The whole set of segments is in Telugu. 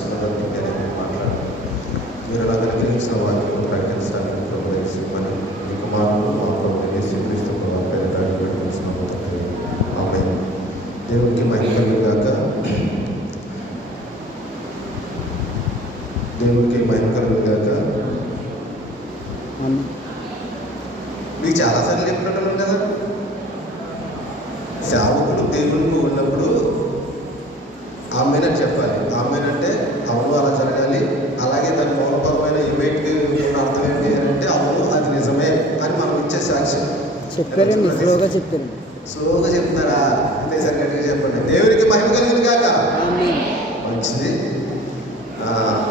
చిన్నదానికి నేను మాట్లాడాను. మీరు నాకు అనుగ్రహించిన వాక్యం ప్రకటించడానికి ప్రభుత్వం మీ కుమారుడు మా ప్రభుత్వం యేసుక్రీస్తు పేరిట ఆమేన్. దేవునికి మహిమ కలుగుగాక. దేవునికి మహిమ కలుగుగాక. మీకు చాలాసార్లు చెప్పినట్టు కదా, సేవకుడు దేవునికి ఉన్నప్పుడు ఆమెనని చెప్పాలి. ఆమెనంటే అవును అలా జరగాలి, అలాగే దాని మూలపరమైన ఇమేట్కి అర్థం ఏంటి అంటే అవును అది నిజమే అని మనం ఇచ్చే సాక్ష్యం. స్లోగా చెప్తారా అంటే సరిగ్గా చెప్పండి. దేవునికి మహిమ కలిగింది కాక మంచిది.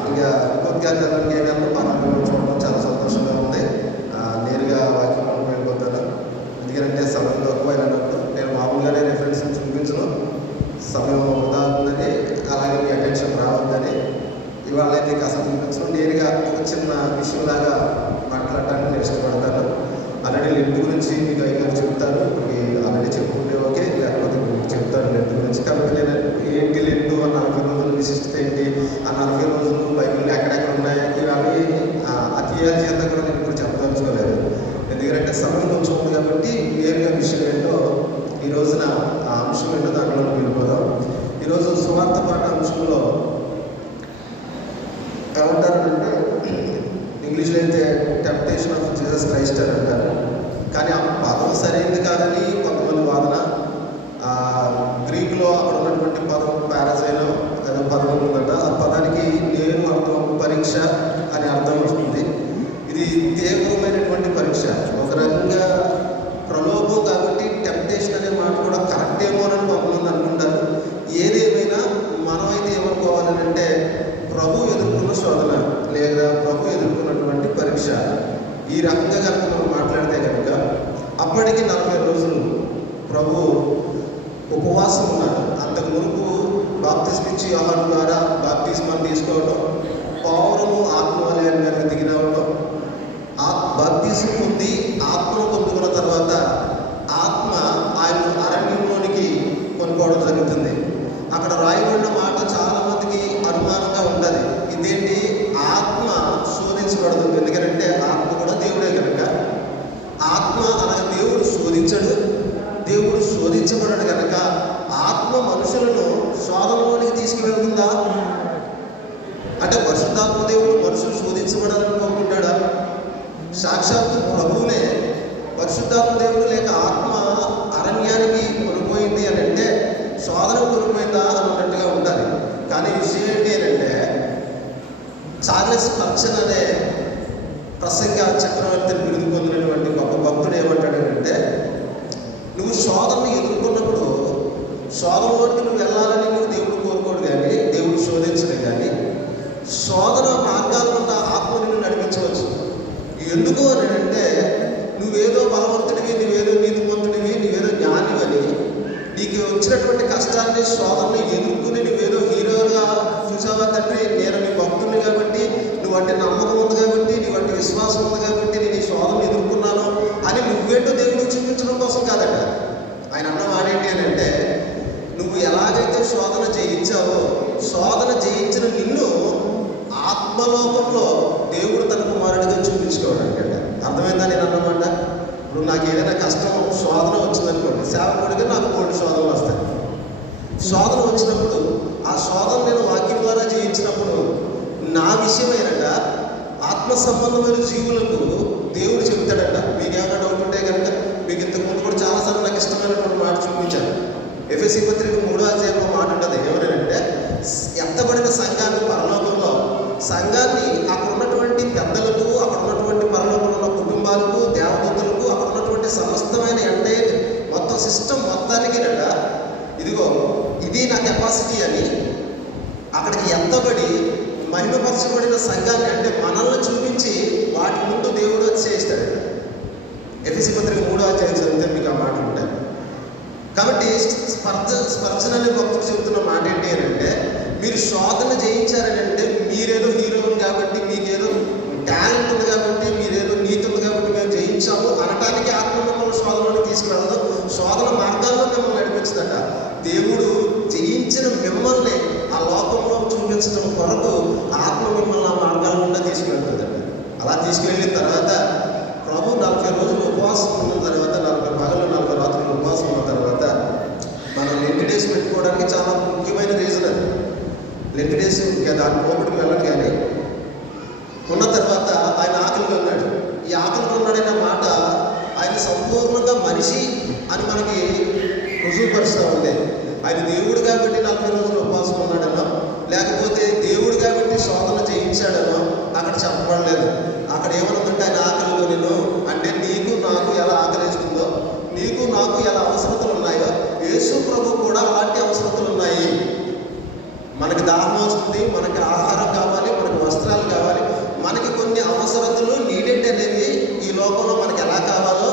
ఇంకా కొద్దిగా ఏదన్నా మనం చూడడం చాలా సంతోషంగా ఉంది. నేరుగా వాక్యం వెళ్ళిపోతాను. ఎందుకంటే సమయం తక్కువైనప్పుడు నేను మామూలుగానే రెఫరెన్స్ చూపించను, సమయం వృధా అవుతుందని, అలాగే మీ అటెన్షన్ రావద్దని ఇవాళ అయితే అసలు చూపించను. నేరుగా ఒక చిన్న విషయంలాగా మాట్లాడటానికి నేను ఇష్టపడతాను. ఆల్రెడీ లెంట్ గురించి మీకు అయ్యారు చెప్తారు. ఇప్పుడు ఆల్రెడీ చెప్పుకుంటే ఓకే, లేకపోతే మీకు చెప్తారు లెంట్ గురించి. కాబట్టి నేను ఏంటి లెంట్ ఆ 40 రోజుల విశిష్టత ఏంటి, ఆ 40 రోజులు బైబిల్లో ఎక్కడెక్కడ ఉన్నాయి ఇవన్నీ అతియాల చేత కూడా నేను ఇప్పుడు చెప్పదలుచుకోలేదు. ఎందుకంటే సమయం కొంచెం ఉంది కాబట్టి నేరుగా విషయం ఏంటో ఈ రోజున ఆ అంశం ఏంటో దాంట్లో వెళ్ళిపోదాం. ఈరోజు సువార్త పాఠ అంశంలో ఏమంటారంటే ఇంగ్లీష్లో అయితే టెంప్టేషన్ ఆఫ్ జీసస్ క్రైస్ట్ అని అంటారు. కానీ ఆ పదం సరైనది కాదని కొంతమంది వాదన. గ్రీకులో అక్కడ ఉన్నటువంటి పదం పారాజైనో ఏదో పదం ఉందంట. ఆ పదానికి నేను అర్థం పరీక్ష అని అర్థం వస్తుంది. ఇది తీవ్రమైనటువంటి పరీక్ష, ఒక రకంగా ప్రలోభం. కాబట్టి టెంప్టేషన్ అనే మాట కూడా కరెక్ట్ ఏమో అని కొంతమంది అనుకుంటారు. ఏదేమైనా మనమైతే ఏమనుకోవాలని అంటే ప్రభు ఎదుర్కొన్న శోధన లేదా ప్రభు ఎదుర్కొన్నటువంటి పరీక్ష, ఈ రకంగా కనుక మనం మాట్లాడితే కనుక అప్పటికి 40 రోజులు ప్రభు ఉపవాసం ఉన్నారు. అంతకు మునుపు బాప్తిస్మ ఇచ్చి యోహాను ద్వారా బాప్తిస్మాన్ని తీసుకోవడం, పౌరము ఆత్మవలయం కనుక దిగినవడం, బాప్తిస్మ పొంది ఆత్మను పొందుకున్న తర్వాత ఆత్మ ఆయన అరణ్యంలోనికి కొనుక్కోవడం జరుగుతుంది. అక్కడ రాయబడిన మాట చాలా మందికి అనుమానంగా ఉంటుంది. ఇదేంటి, ఆత్మ శోధించబడదు. ఎందుకంటే ఆత్మ కూడా దేవుడే కనుక. ఆత్మ అనగా దేవుడు శోధించడు, దేవుడు శోధించబడడు కనుక ఆత్మ మనుషులను శోధనలోనికి తీసుకువెళ్తుందా అంటే పరిశుద్ధాత్మ దేవుడు మనుషులు శోధించబడాలని కోరుకుంటాడా? సాక్షాత్తు ప్రభువునే పరిశుద్ధాత్మ దేవుడు లేక ఆత్మ అరణ్యానికి కొనిపోయింది అని అంటే శోధన కొనిపోయిందా అన్నట్టుగా ఉండాలి. కానీ విషయం ఏంటి అంటే చార్లెస్ స్పర్జన్ అనే ప్రసంగ చక్రవర్తిని బిరుదు పొందినటువంటి గొప్ప భక్తుడు ఏమంటాడంటే, నువ్వు శోధనను ఎదుర్కొన్నప్పుడు శోధనలోకి నువ్వు వెళ్ళాలని నువ్వు దేవుడు కోరుకోడు, కానీ దేవుడు శోధించడు. కానీ శోధన మార్గాల వల్ల ఆత్మ నిన్ను నడిపించవచ్చు. ఎందుకు అని అంటే నువ్వేదో బలవంతుడివి, నువ్వేదో నీతిమంతుడివి, నువ్వేదో జ్ఞానివని నీకు వచ్చినటువంటి కష్టాన్ని శోధనని ఎదుర్కొని నువ్వేదో హీరోగా చూసావా తండ్రి, నేను నీ భక్తుడిని కాబట్టి, నువ్వు అంటే నమ్మకం ఉంది కాబట్టి, నీ వంటి విశ్వాసం ఉంది కాబట్టి నేను ఈ శోధనను ఎదుర్కొన్నాను అని నువ్వేంటో దేవుడికి చూపించడం కోసం కాదట. ఆయన అన్న వాడేంటి అని అంటే, నువ్వు ఎలాగైతే శోధన జయించావో శోధన జయించిన నిన్ను ఆత్మలోకంలో దేవుడు తన కుమారుడిగా చూపించుకోవడానికి. అర్థమైందా నేను అన్నమాట? ఇప్పుడు నాకు ఏదైనా కష్టం శోధన వచ్చిందనుకోండి, సేవకుడిగా నాకు 3 శోధనలు వస్తాయి. శోధన వచ్చినప్పుడు ఆ శోధన నేను వాక్యం ద్వారా జయించినప్పుడు నా విషయమైనట ఆత్మ సంబంధమైన జీవులకు దేవుడు చెబుతాడట. మీకేమైనా డౌట్ ఉంటే కనుక మీకు ఇంతకుముందు కూడా చాలాసార్లు నాకు ఇష్టమైనటువంటి మాట చూపించాను. ఎఫెసీ పత్రిక 3వ అధ్యాయంలో మాట ఉంటుంది. ఎవరంటే ఎత్తబడిన సంఘాన్ని పరలోకంలో, సంఘాన్ని అక్కడ ఉన్నటువంటి పెద్దలకు, అక్కడ ఉన్నటువంటి పరలోకంలో ఉన్న కుటుంబాలకు, దేవదూతలకు, అక్కడ ఉన్నటువంటి సమస్తమైన అంటే మొత్తం సిస్టమ్ మొత్తానికి నట ఇదిగో ఇది నా కెపాసిటీ అని అక్కడికి ఎత్తబడి మహిమపరచబడిన సంఘాన్ని అంటే మనల్ని చూపించి వాటి ముందు దేవుడు వచ్చేస్తాడు. ఎఫెసీ పత్రిక 3వ అధ్యాయం చదివితే మీకు ఆ మాటలు ఉంటాయి. కాబట్టి స్పర్జన్ అనే భక్తుడు చెబుతున్న మాట ఏంటి అని అంటే, మీరు శోధన జయించారని అంటే మీరేదో హీరోలు కాబట్టి, మీకేదో టాలెంట్ ఉంది కాబట్టి, మీరేదో నీతి ఉంది కాబట్టి మేము జయించాము అనటానికి ఆత్మ మిమ్మల్ని శోధనలోకి తీసుకురాదు. శోధన మార్గాల్లో మిమ్మల్ని నడిపించదట. దేవుడు జయించిన మిమ్మల్ని ఆ లోకంలో చూపించడం కొరకు ఆత్మ మిమ్మల్ని ఆ మార్గాల గుండా తీసుకెళ్తుందండి. అలా తీసుకెళ్ళిన తర్వాత ప్రభు 40 రోజులు ఉపవాసం ఉన్న తర్వాత, 40 పగలు 40 రాత్రులు ఉపవాసం ఉన్న తర్వాత మనం లెంట్ డేస్ పెట్టుకోవడానికి చాలా ముఖ్యమైన రీజన్ అది. లెంట్ డేస్ ఇంకా దాని లోపలికి వెళ్ళను, కానీ ఉన్న తర్వాత ఆయన ఆకలిగా ఉన్నాడు. ఈ ఆకలిగా ఉన్నాడనే మాట ఆయన సంపూర్ణంగా మనిషి అని మనకి రుజువుపరుస్తూ ఉంది. ఆయన దేవుడు కాబట్టి 40 రోజులు ఉపవాసం ఉన్నాడనో, లేకపోతే దేవుడు కాబట్టి శోధన చేయించాడనో అక్కడ చెప్పబడలేదు. అక్కడ ఏమనుకుంటే ఆయన ఆకలిలో నేను అంటే నీకు నాకు ఎలా ఆకలిస్తుందో, నీకు నాకు ఎలా అవసరతలు ఉన్నాయో, యేసు ప్రభు కూడా అలాంటి అవసరతలు ఉన్నాయి. మనకి దాహం వస్తుంది, మనకి ఆహారం కావాలి, మనకి వస్త్రాలు కావాలి, మనకి కొన్ని అవసరతలు నీడెడ్ అనేవి ఈ లోకంలో మనకి ఎలా కావాలో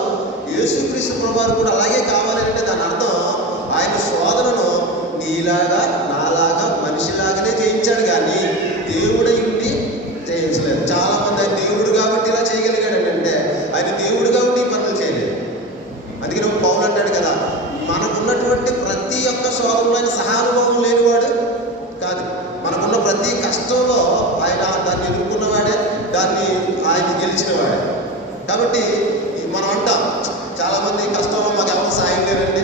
యేసుక్రీస్తు ప్రభువారు కూడా అలాగే కావాలంటే దాని అర్థం ఆయన శోధనను నీలాగా నాలాగా మనిషిలాగానే చేయించాడు, కానీ దేవుడై ఉండి చేయించలేదు. చాలామంది ఆయన దేవుడు కాబట్టి ఇలా చేయగలిగాడు అంటే ఆయన దేవుడు కాబట్టి ఈ పనులు చేయలేదు. అందుకే పౌలు అంటాడు కదా, మనకున్నటువంటి ప్రతి ఒక్క శోధనలో ఆయన సహానుభవం లేనివాడు కాదు. మనకున్న ప్రతి కష్టంలో ఆయన దాన్ని ఎదుర్కొన్నవాడే, దాన్ని ఆయన గెలిచినవాడే. కాబట్టి మనం అంటాం, చాలామంది కష్టంలో మాకు ఎవరు సాయం లేరండి,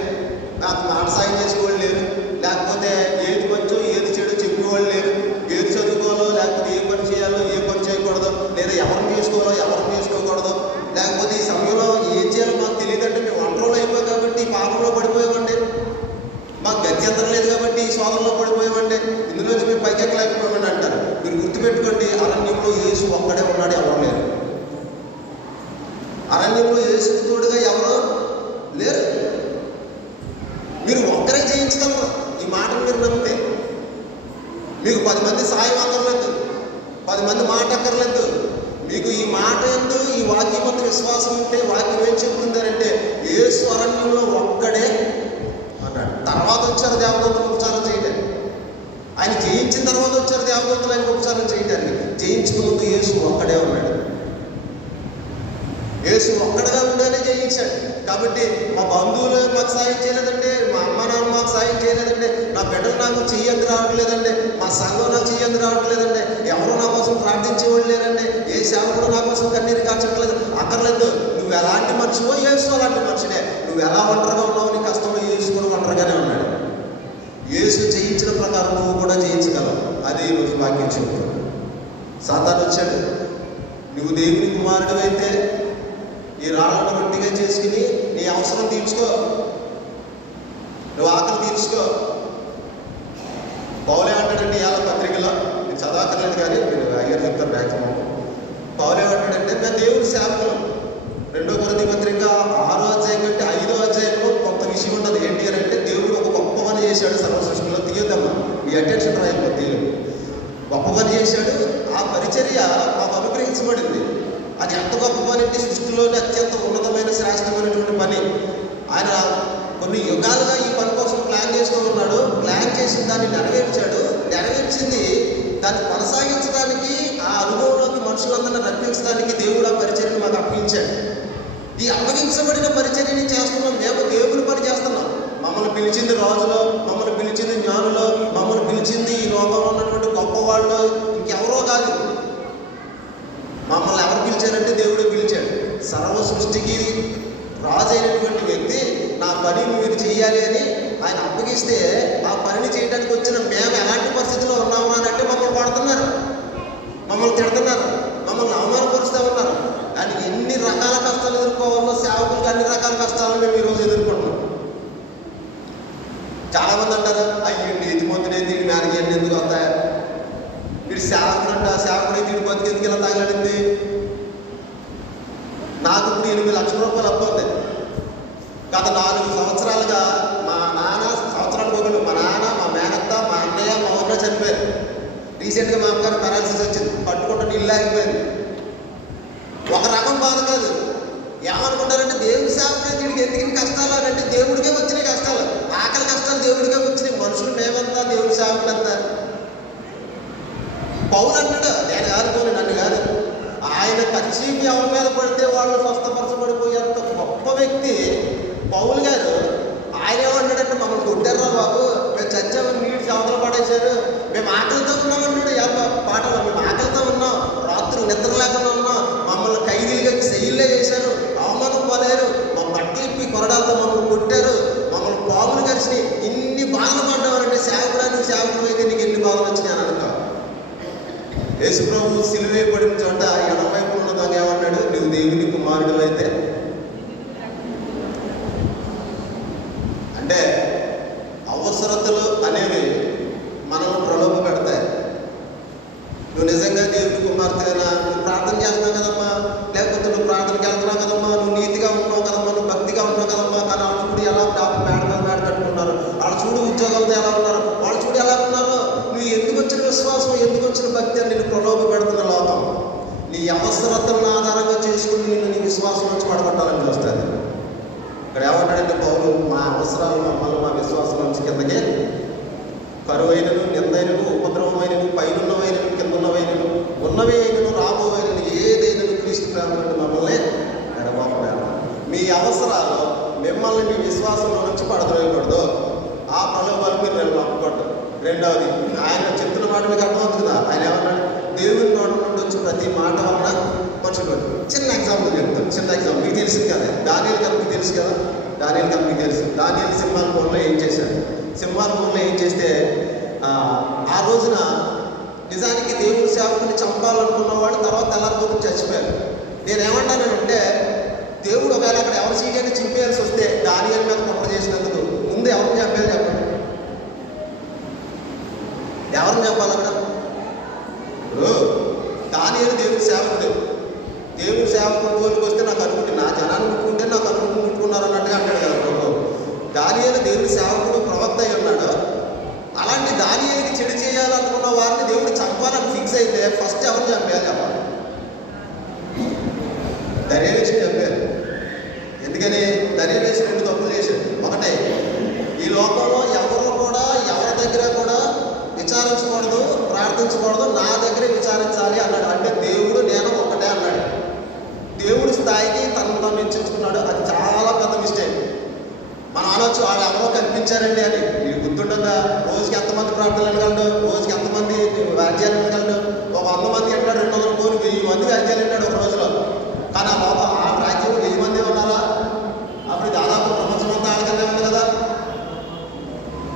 నాకు మాట సాయం చేసేవాళ్ళు లేరు, లేకపోతే ఏది మంచో ఏది చెడు చెప్పేవాళ్ళు లేరు, ఏది చదువుకోవాలో లేకపోతే ఏ పని చేయాలో ఏ పని చేయకూడదు, లేదా ఎవరిని చేసుకోవాలో ఎవరిని చేసుకోకూడదు, లేకపోతే ఈ సమయంలో ఏం చేయాలో మాకు తెలియదంటే మేము ఒంటరిలో అయిపోయాం కాబట్టి ఈ పాపంలో పడిపోయామండి, మాకు గత్యంతరం లేదు కాబట్టి ఈ శోధనలో పడిపోయామండి, ఇందులోంచి మేము పైకెక్కలేకపోయామని అంటారు. మీరు గుర్తుపెట్టుకోండి, అరణ్యంలో యేసు ఒక్కడే ఉన్నాడు, ఎవరు లేరు. అరణ్యంలో యేసుకు తోడుగా ఎవరు లేరు. మీరు ఒక్కరే జయించగలరు. ఈ మాటను మీరు నమ్మితే మీకు 10 మంది సాయం అక్కర్లేదు, 10 మంది మాట అక్కర్లేదు. మీకు ఈ మాట ఎందు ఈ వాక్యం అందు విశ్వాసం ఉంటే వాక్యం ఏం చెప్తుందంటే యేసు అరణ్యంలో ఒక్కడే అన్నాడు. తర్వాత వచ్చారు దేవదూతలు ఉపచారం చేయడానికి. ఆయన జయించిన తర్వాత వచ్చారు దేవదూతలు ఆయన ఉపచారం చేయడానికి. జయించుకున్న ముందు యేసు ఒక్కడే ఉన్నాడు. యేసు ఒక్కడగా ఉండాలని జయించాడు. కాబట్టి మా బంధువులు మాకు సాయం చేయలేదంటే, మా అమ్మ నాన్న మాకు సాయం చేయలేదంటే, నా బిడ్డలు నాకు చెయ్యంది రావట్లేదండి, మా సంఘం నాకు చెయ్యంది రావట్లేదండి, ఎవరు నా కోసం ప్రార్థించేవాళ్ళు లేరండి, ఏ సేవకుడు నా కోసం కన్నీరు కార్చట్లేదు, అక్కర్లేదు. నువ్వు ఎలాంటి మనిషివో యేసు అలాంటి మనిషినే. నువ్వు ఎలా ఒంటరిగా ఉన్నావు, నీ కష్టంలో యేసు కూడా ఒంటరిగానే ఉన్నాడు. యేసు జయించిన ప్రకారం నువ్వు కూడా జయించగలవు. అదే ఈరోజు వాక్యం చెబుతాడు. సాతాను వచ్చాడు, నువ్వు దేవుని కుమారుడు అయితే ఈ రాళ్ళను రొట్టిగా చేసుకుని నీ అవసరం తీర్చుకో, నువ్వు ఆకలి తీర్చుకో. పౌలే అంటాడంటే ఇవాళ పత్రికలో మీరు చదవక్కర్లేదు, కానీ మీరు అయ్యారు చెప్తారు మ్యాక్సిమం. పౌలే అంటాడంటే మేము దేవుడి సేవకులు. 2 కొరింథీ పత్రిక 6వ అధ్యాయం కంటే 5వ అధ్యాయంలో కొంత విషయం ఉండదు. ఏంటి అని అంటే దేవుడు ఒక గొప్ప పని చేశాడు సర్వ సృష్టిలో. తీయదమ్మా, మీ అటెన్షన్ రాయిపోతే గొప్ప పని చేశాడు. ఆ పరిచర్య మాకు అనుగ్రహించబడింది. అది ఎంత గొప్ప పని అంటే సృష్టిలోనే అత్యంత ఉన్నతమైన శ్రేష్టమైనటువంటి పని. ఆయన కొన్ని యుగాలుగా ఈ పని కోసం ప్లాన్ చేస్తూ ఉన్నాడు. ప్లాన్ చేసి దాన్ని నెరవేర్చాడు. నెరవేర్చింది దాన్ని కొనసాగించడానికి, ఆ అనుభవంలోకి మనుషులందరినీ రప్పించడానికి దేవుడు ఆ పరిచర్యను మాకు అప్పగించాడు. ఈ అప్పగించబడిన పరిచర్యని చేస్తున్నాం. మేము దేవుని పని చేస్తున్నాం. మమ్మల్ని పిలిచింది రాజులో, మమ్మల్ని పిలిచింది జ్ఞానులో, మమ్మల్ని పిలిచింది ఈ లోకంలో ఉన్నటువంటి గొప్పవాళ్ళు, ఇంకెవరో కాదు. మమ్మల్ని ఎవరు పిలిచారంటే దేవుడే పిలిచాడు. సర్వ సృష్టికి రాజు అయినటువంటి వ్యక్తి నా పని మీరు చేయాలి అని ఆయన అప్పగిస్తే ఆ పనిని చేయడానికి వచ్చిన మేము ఎలాంటి పరిస్థితుల్లో ఉన్నాము అని అంటే మమ్మల్ని పడుతున్నారు, మమ్మల్ని తిడుతున్నారు, మమ్మల్ని అవమానపరుస్తూ ఉన్నారు. కానీ ఎన్ని రకాల కష్టాలు ఎదుర్కోవాలో సేవకులకు అన్ని రకాల కష్టాలను మేము ఈరోజు ఎదుర్కొంటున్నాం. చాలామంది అంటారు, అయ్యి నీతి పొందినే దీని మేరకి ఎన్ని ఎందుకు వస్తాయి, వీడు సేవకుడు అంట, సేవకుడే దీని బతికి ఎందుకు ఇలా తాగలడింది. నాకు ఇప్పుడు 8 లక్షల రూపాయలు అప్పు ఉంది. గత 4 సంవత్సరాలుగా మా నాన్న, సంవత్సరానికి ఒకళ్ళు మా నాన్న, మా మేనత్త, మా అన్నయ్య, మా ఊరిలో చనిపోయారు. రీసెంట్గా మా అమ్మగారు పెరాలసిస్ వచ్చింది, పట్టుకుంటే నీళ్ళు ఆగిపోయింది. ఒక రకం బాధ కాదు. ఏమనుకుంటారంటే దేవుడి సేవకుడే దీనికి ఎందుకు కష్టాలు అని అంటే దేవుడికే వచ్చినాయి కష్టాలు. ఆకలి కష్టాలు దేవుడికే వచ్చినాయి. మనుషులు మేమంతా దేవుడి సేవకులంతా. పౌలు అంటాడు, నేను కాదు పోనీ, నన్ను కాదు, ఆయన కచ్చీపు ఎవరి మీద పడితే వాళ్ళు స్వస్థపరచబడిపోయేంత గొప్ప వ్యక్తి పౌలు గారు. ఆయన ఏమంటాడంటే మమ్మల్ని కొట్టారా బాబు, మేము చచ్చామని నీటి అవతల పడేశారు, కొరడాలతో మమ్మల్ని కొట్టారు, మమ్మల్ని పాములు కలిసి ఇన్ని బాధలు పడ్డామంటే సేవకుడు అయితే నీకు ఎన్ని బాధలు వచ్చినాయి అని అనుకో. యేసు ప్రభు సిలువ పడిన చోట ఎడమవైపు ఉన్న దొంగ ఏమన్నాడు? నువ్వు దేవుని కుమారుడు అయితే. అంటే అవసరతలు అనేవి మనల్ని ప్రలోభ పెడతాయి. నువ్వు నిజంగా దేవుని కుమార్తెనా? నువ్వు ప్రార్థన చేస్తున్నావు కదమ్మా, లేకపోతే నువ్వు ప్రార్థనకి వెళ్తున్నావు కదమ్మా, నువ్వు నీతిగా ఉన్నావు కదమ్మా, నువ్వు భక్తిగా ఉన్నావు కదమ్మా. కానీ వాళ్ళు చూడు ఎలా మేడ మీద మేడ కట్టుకున్నారు, వాళ్ళు చూడు ఉద్యోగాలతో ఎలా ఉన్నారు, వాళ్ళు చూడు ఎలా ఉన్నారు. నువ్వు ఎందుకు వచ్చిన విశ్వాసం, ఎందుకు వచ్చిన భక్తి అని నేను ప్రలోభ పెడుతున్న లోకం నీ అవసరతలను ఆధారంగా చేసుకుని నేను నీ విశ్వాసం నుంచి పడగొట్టాలని చూస్తుంది. ఇక్కడ ఏమంటాడంటే పౌలు, మా అవసరాలు మమ్మల్ని మా విశ్వాసం నుంచి కిందకి కరువైనను, నిందైనను, ఉపద్రవమైనను, పైనున్నవైనను, కిందున్నవైనను, ఉన్నవి అయినను, రాబోవైనను, ఏదైనను క్రీస్తు ప్రేమను మమ్మల్ని ఎడబాపడాలి. మీ అవసరాలు మిమ్మల్ని మీ విశ్వాసంలో నుంచి పడద్రోయకూడదు. ఆ ప్రలోభాలు మీరు నమ్మకూడదు. రెండవది, ఆయన చెప్తున్న మాట మీకు అర్థమవుతుంది కదా. ఆయన ఏమన్నాడు? దేవుని నోట నుండి వచ్చి ప్రతి మాట వలన మర్చిపోదు. చిన్న ఎగ్జాంపుల్ చెప్తాను, చిన్న ఎగ్జాంపుల్. మీకు తెలిసింది కదా, దానియేలు గారు మీకు తెలుసు కదా. దానియేలు గారు మీకు తెలుసు. దానియేలు సింహాల బోన్లో ఏం చేశాడు? సింహాల బోన్లో ఏం చేస్తే ఆ రోజున నిజానికి దేవుని సేవకుని చంపాలనుకున్న వాళ్ళు తర్వాత తెల్లారిపోతూ చచ్చిపోయారు. నేనేమంటానంటే, దేవుడు ఒకవేళ అక్కడ ఎవరి సీటైనా చింపేయాల్సి వస్తే దానియేలు మీద కుట్ర చేసినందుకు ముందు ఎవరిని చంపేది చెప్పండి? ఎవరిని చెప్పాలి అక్కడ? ఇప్పుడు దానియేలు దేవుని సేవకుడు. దేవుని సేవకుడు జోలికి వస్తే నాకు అనుకుంటే, నా జనాన్ని ముట్టుకుంటే నాకు ముట్టుకున్నారు అన్నట్టుగా అంటాడు కదా ప్రభు. దానియేలు దేవుని సేవకుడు, ప్రవక్త అయి ఉన్నాడు. అలాంటి దానియేలుకి చెడు చేయాలనుకున్న వారిని దేవుడు చంపాలని ఫిక్స్ అయితే ఫస్ట్ ఎవరిని చంపేయాలి చెప్పాలి? దర్యావేషం చంపారు. ఎందుకని? దర్యావేషం 2 తప్పులు చేశాడు. ఒకటే, ఈ లోకంలో ఎవరు కూడా ఎవరి దగ్గర కూడా విచారించకూడదు, ప్రార్థించకూడదు, నా దగ్గరే విచారించాలి అన్నాడు. అంటే దేవుడు నేను ఒకటే అన్నాడు. దేవుడి స్థాయికి తను నిశ్చయించుకున్నాడు. అది చాలా పెద్ద మిస్టేక్. మనం అనొచ్చు, వాళ్ళు ఎవరో కనిపించారండి అని. మీకు గుర్తుంటుందా? రోజుకి ఎంతమంది ప్రార్థనలు వినగలడు, రోజుకి ఎంతమంది వ్యాజ్యాలు వినగలడు? ఒక 100 మంది అంటాడు, 200 కోని 1000 మంది వ్యాజ్యాలు వింటాడు ఒక రోజులో. కానీ ఆ రాజ్యంలో 1000 మంది ఉన్నారా? అప్పుడు దాదాపు ప్రపంచం అంతా ఆడకనే ఉంది కదా.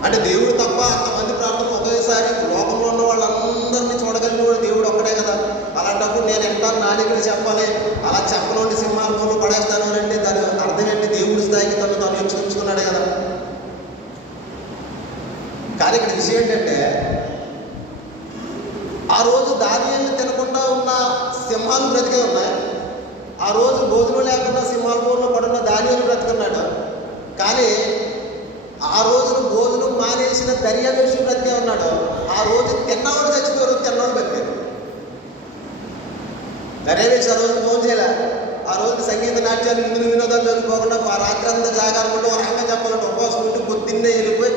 అంటే దేవుడు తప్ప అంతమంది ప్రార్థనలు ఒకేసారి లోకంలో ఉన్న వాళ్ళందరినీ చూడగలిగిన వాడు దేవుడు ఒక్కడే కదా. అలాంటప్పుడు నేను ఎంటాను, నా దగ్గర చెప్పాలి, అలా చెప్పనుండి సింహాలను పడేస్తాను అంటే దాని అర్థం ఏంటి? దేవుడి స్థాయికి తను ఎంచుకున్నాడే కదా. కానీ ఇక్కడ విషయం ఏంటంటే, ఆ రోజు దానియేలు తినకుండా ఉన్న సింహాలు బ్రతికే ఉన్నాయి. ఆ రోజు భోజనం లేకుండా సింహాల బోన్లో పడున్న దానియేలు బ్రతుకున్నాడు. కానీ ఆ రోజున భోజనం మానేసిన దర్యావేషం బ్రతికే ఉన్నాడు. ఆ రోజు తిన్నవాడు చచ్చిపోయారు, తిన్నవాడు బ్రతికారు. దర్యావేషం ఆ రోజు భోజనం చేయలే. ఆ రోజు సంగీత నాట్యాలు, విందులు, వినోదాలు చదువుకోకుండా ఆ రాత్రి అంతా జాగారం ఉంటే ఒక రకంగా చెప్పాలంటే ఉపవాసం ఉంటే పొద్దున్నే వెళ్ళిపోయి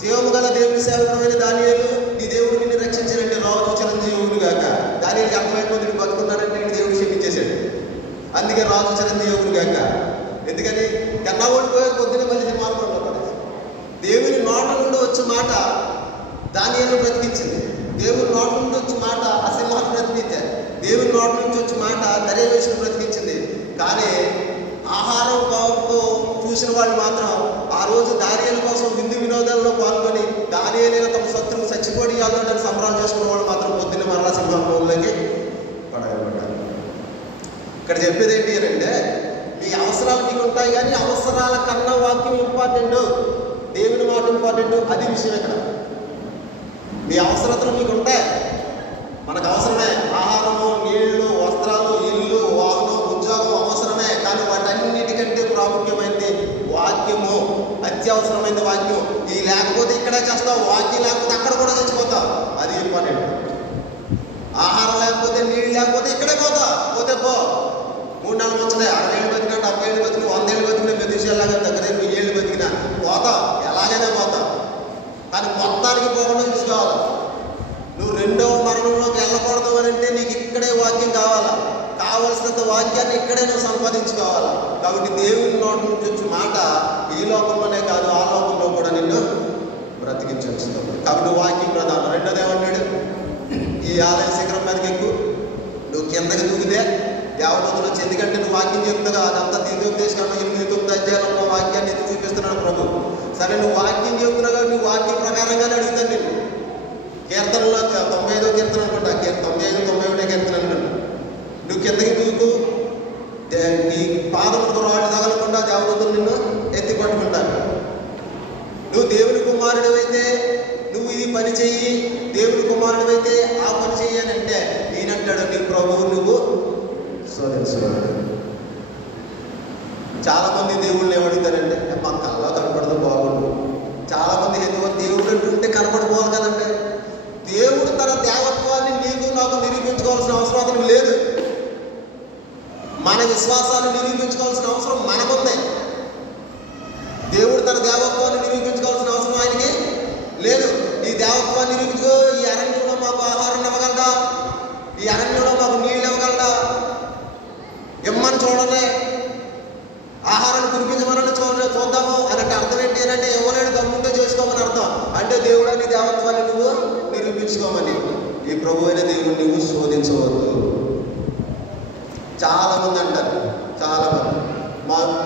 జీవము గల దేవుని సేవకుడైన దానియేలు, నీ దేవుడు నిన్ను రక్షించారంటే రాజు చిరంజీవుడు గాక. దానియేలుకి అర్థమైపోతుంది, బతుకున్నారంటే దేవుడు క్షమించేశాడు. అందుకే రాజు చిరంజీవుడు గాక. ఎందుకని? కన్నా ఓడిపోయారు, పొద్దున్నే మళ్ళీ సింహాలు పడతారు. దేవుని నోట నుండి వచ్చే మాట దానియేలు బ్రతికించింది. దేవుని నోట నుండి వచ్చే మాట ఆ సింహాలు బ్రతికించారు. దేవుని నోట నుంచి వచ్చే మాట దర్యావేషం బ్రతికించింది. కానీ ఆహారం కోపంతో చూసిన వాళ్ళు మాత్రం ఆ రోజు దానియేలు కోసం విందు వినోదాల్లో పాల్గొని దానియేలు తమ శత్రువు చచ్చిపోయాలని సంబరాలు చేసుకున్న వాళ్ళు మాత్రం పొద్దున్న మరలా సింహాలలోకి పడగలబడ్డారు. ఇక్కడ చెప్పేది ఏంటి అంటే, మీ అవసరాలు మీకు ఉంటాయి, కానీ అవసరాల కన్నా వాక్యం ఇంపార్టెంట్, దేవుని మాట ఇంపార్టెంట్. అది విషయం. ఇక్కడ మీ అవసరతలు మీకు ఉంటాయి, మనకు అవసరమే. ఆహారము, నీళ్లు, వస్త్రాలు, ఇల్లు, వాహనం, ఉద్యోగం అవసరమే. కానీ వాటన్నిటికంటే ప్రాముఖ్యమైనది వాక్యము, అత్యవసరమైనది వాక్యం. ఈ లేకపోతే ఇక్కడే చేస్తావు, వాక్యం లేకపోతే అక్కడ కూడా చచ్చిపోతావు. అది ఇంపార్టెంట్. ఆహారం లేకపోతే, నీళ్ళు లేకపోతే ఇక్కడే పోతే పో. 3 నెలలు వచ్చాయి, 60 ఏళ్ళు బతికినా, 70 ఏళ్ళు బతికినా, 100 ఏళ్ళు బతికినా, మెదిషేలాగా దగ్గర 1000 ఏళ్ళు బతికినా పోతావు, ఎలాగైనా పోతావు. కానీ మొత్తానికి పోకుండా చూసుకోవాలి. నువ్వు రెండవ మరణంలోకి వెళ్ళకూడదు అని అంటే నీకు ఇక్కడే వాక్యం కావాలా. కావలసినంత వాక్యాన్ని ఇక్కడే నువ్వు సంపాదించుకోవాలా. కాబట్టి దేవుని నోటి నుంచి వచ్చే మాట ఈ లోకంలోనే కాదు, ఆ లోకంలో కూడా నిన్ను బ్రతికించవచ్చు. కాబట్టి వాక్యం ప్రధానం. రెండోది ఏమన్నాడు? ఈ ఆలయ శిఖరం మీదకి ఎక్కువ, నువ్వు కిందకి దూకితే దేవదూతలు వచ్చి, ఎందుకంటే నువ్వు వాక్యం చెప్తాగా, అదంతా తీర్థోపదేశం 8-9 అధ్యాయాలు సరే నువ్వు వాక్యం చెబుతున్నావు కాబట్టి నువ్వు వాక్యం ప్రకారంగానే అడుగుతాను నేను. కీర్తనలో 95వ కీర్తన అనుకుంటా, 95, 91 కీర్తన అనుకుంటా. నువ్వు కిందకి దూకు, నీ పాదములకు రాళ్ళు తగలకుండా దేవదూతలు నిన్ను ఎత్తి పట్టుకుంటారు. నువ్వు దేవుని కుమారుడు అయితే నువ్వు ఈ పని చెయ్యి, దేవుని కుమారుడు అయితే ఆ పని చెయ్యి అని అంటే ఈయనంటాడు నీ ప్రభువు నువ్వు శోధించగలడు. చాలా మంది దేవుళ్ళు ఏమడుగుతారంటే మా కళ్ళ కనపడదు బాగుండు. చాలా మంది దేవుడు అంటుంటే కనపడిపోవాలి కదంటే. దేవుడు తన దేవత్వాన్ని నీకు నాకు నిరూపించుకోవాల్సిన అవసరం అతనికి లేదు. మన విశ్వాసాన్ని నిరూపించుకోవాల్సిన అవసరం మనకుంది. దేవుడు తన దేవత్వాన్ని నిరూపించుకోవాల్సిన అవసరం ఆయనకి లేదు. ఈ దేవత్వాన్ని నిరూపించుకో, ఈ అరణ్యంలో మాకు ఆహారం ఇవ్వగలడా, ఈ అరణ్యంలో మాకు నీళ్ళు ఇవ్వగలడా, ఇమ్మని చూడలే, ఆహారాన్ని కురిపించమని చూద్దాము అని అంటే అర్థం ఏంటి అని అంటే ఇవ్వలేడు, దమ్ముంటే చేసుకోమని అర్థం. అంటే దేవుడు నీ దేవత్వాన్ని నువ్వు నిరూపించుకోమని. ఈ ప్రభు అయిన దేవుడు నువ్వు శోధించవద్దు. చాలామంది అంటారు, చాలామంది